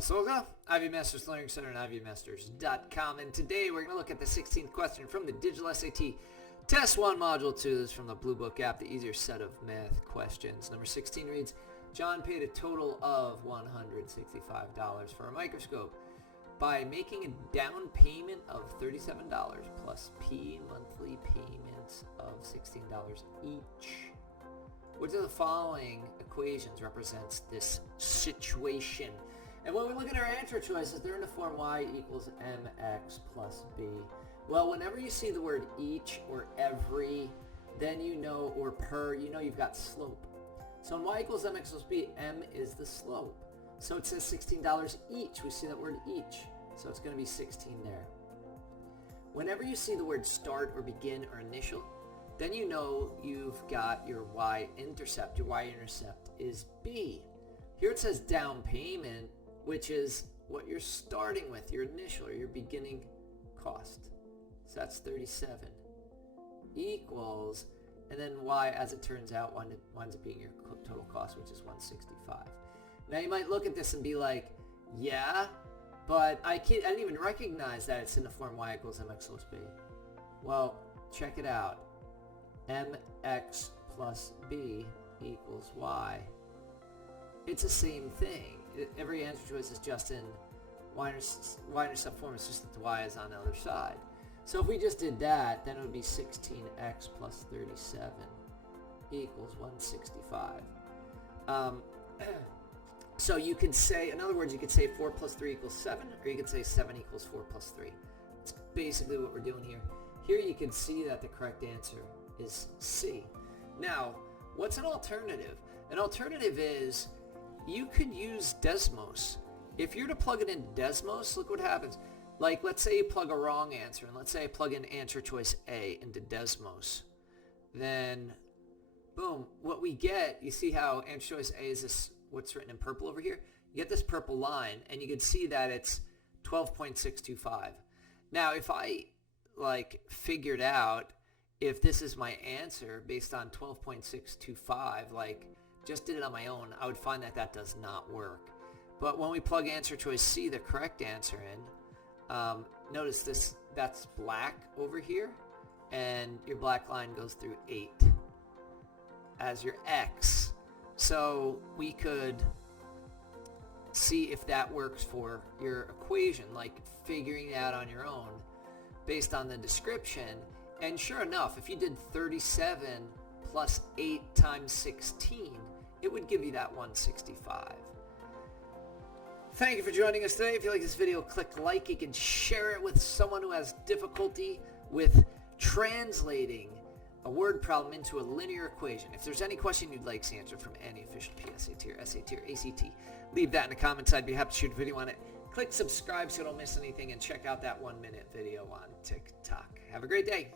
Soga, Ivy Masters Learning Center and ivymasters.com, and today we're going to look at the 16th question from the Digital SAT Test 1 Module 2. This is from the Bluebook app, the easier set of math questions. Number 16 reads, John paid a total of $165 for a microscope by making a down payment of $37 plus P monthly payments of $16 each. Which of the following equations represents this situation? And when we look at our answer choices, they're in the form y equals mx plus b. Well, whenever you see the word each or every, then you know, or per, you know you've got slope. So in y equals mx plus b, m is the slope. So it says $16 each. We see that word each. So it's going to be 16 there. Whenever you see the word start or begin or initial, then you know you've got your y-intercept. Your y-intercept is b. Here it says down payment, which is what you're starting with, your initial or your beginning cost. So that's 37 equals, and then y, as it turns out, winds up being your total cost, which is 165. Now you might look at this and be like, yeah, but I didn't even recognize that it's in the form y equals mx plus b. Well, check it out. mx plus b equals y. It's the same thing. Every answer choice is just in y-intercept form. It's just that the y is on the other side. So if we just did that, then it would be 16x plus 37 equals 165. So you could say, in other words, you could say 4 plus 3 equals 7, or you could say 7 equals 4 plus 3. That's basically what we're doing here. Here you can see that the correct answer is C. Now, what's an alternative? An alternative is you could use Desmos. If you're to plug it into Desmos, look what happens. Like, let's say you plug a wrong answer, and let's say I plug in answer choice A into Desmos. Then, boom, what we get, you see how answer choice A is this, what's written in purple over here? You get this purple line, and you can see that it's 12.625. Now, if I, figured out if this is my answer based on 12.625, just did it on my own, I would find that that does not work. But when we plug answer choice C, the correct answer in, notice this, that's black over here, and your black line goes through 8 as your X. So we could see if that works for your equation, like figuring it out on your own based on the description. And sure enough, if you did 37 plus 8 times 16, it would give you that 165. Thank you for joining us today. If you like this video, click like. You can share it with someone who has difficulty with translating a word problem into a linear equation. If there's any question you'd like answered from any official PSAT or SAT or ACT, leave that in the comments. I'd be happy to shoot a video on it. Click subscribe so you don't miss anything, and check out that 1-minute video on TikTok. Have a great day.